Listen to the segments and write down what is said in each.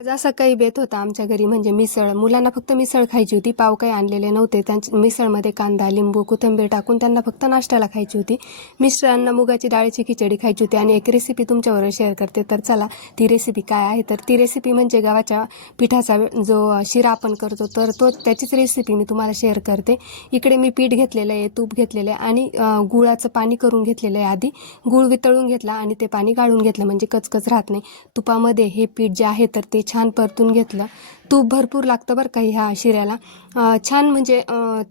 असा काही बेत होता आमच्या घरी, म्हणजे मिसळ. मुलांना फक्त मिसळ खायची होती, पाव काही आणलेले नव्हते. त्यांच्या मिसळमध्ये कांदा, लिंबू, कोथिंबीर टाकून त्यांना फक्त नाश्त्याला खायची होती. मिस्टरांना मुगाची डाळीची खिचडी खायची होती. आणि एक रेसिपी तुमच्याबरोबर शेअर करते. तर चला, ती रेसिपी काय आहे, तर ती रेसिपी म्हणजे गव्हाच्या पिठाचा जो शिरा आपण करतो, तर त्याचीच रेसिपी मी तुम्हाला शेअर करते. इकडे मी पीठ घेतलेलं आहे, तूप घेतलेलं आहे आणि गुळाचं पाणी करून घेतलेलं आहे. आधी गुळ वितळून घेतला आणि ते पाणी गाळून घेतलं, म्हणजे कचकच राहत नाही. तुपामध्ये हे पीठ जे आहे तर ते छान परतून घेतलं. तूप भरपूर लागतं बरं का ह्या शिऱ्याला. छान म्हणजे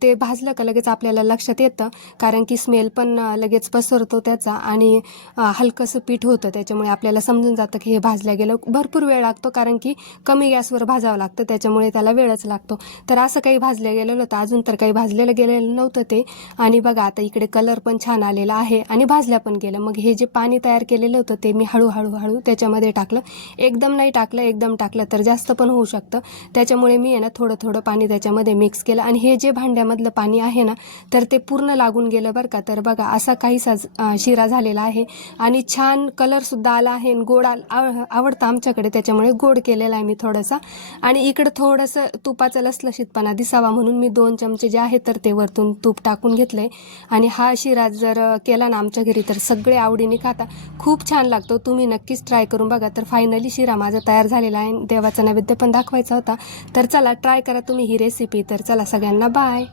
ते भाजलं का लगेच आपल्याला लक्षात येतं, कारण की स्मेल पण लगेच पसरतो त्याचा. आणि हलकंसं पीठ होतं, त्याच्यामुळे आपल्याला समजून जातं की हे भाजलं गेलं. भरपूर वेळ लागतो, कारण की कमी गॅसवर भाजावं लागतं, त्याच्यामुळे त्याला वेळच लागतो. तर असं काही भाजलं गेलेलं होतं, अजून तर काही भाजलेलं गेलेलं नव्हतं ते. आणि बघा आता इकडे कलर पण छान आलेला आहे आणि भाजल्या पण गेलं. मग हे जे पाणी तयार केलेलं होतं ते मी हळूहळू त्याच्यामध्ये टाकलं. एकदम नाही टाकलं, एकदम टाकलं तर जास्त पण होऊ शकतं, त्याच्यामुळे मी आहे ना थोडं थोडं पाणी त्याच्यामध्ये मिक्स केलं. आणि हे जे भांड्यामधलं पाणी आहे ना, तर ते पूर्ण लागून गेलं बरं का. तर बघा असा काहीसा शिरा झालेला आहे आणि छान कलरसुद्धा आला आहे. गोड आवडतं आमच्याकडे, त्याच्यामुळे गोड केलेला आहे मी थोडासा. आणि इकडं थोडंसं तुपाचा लसलशीतपणा दिसावा म्हणून मी 2 चमचे जे आहे तर ते वरतून तूप टाकून घेतलंय. आणि हा शिरा जर केला ना आमच्या घरी तर सगळे आवडीने खाता. खूप छान लागतो, तुम्ही नक्कीच ट्राय करून बघा. तर फायनली शिरा माझा तयार झालेला आहे. देवाचा नैवेद्य पण दाखवायचा होता. तर चला ट्राय करा तुम्ही ही रेसिपी. तर चला सगळ्यांना बाय.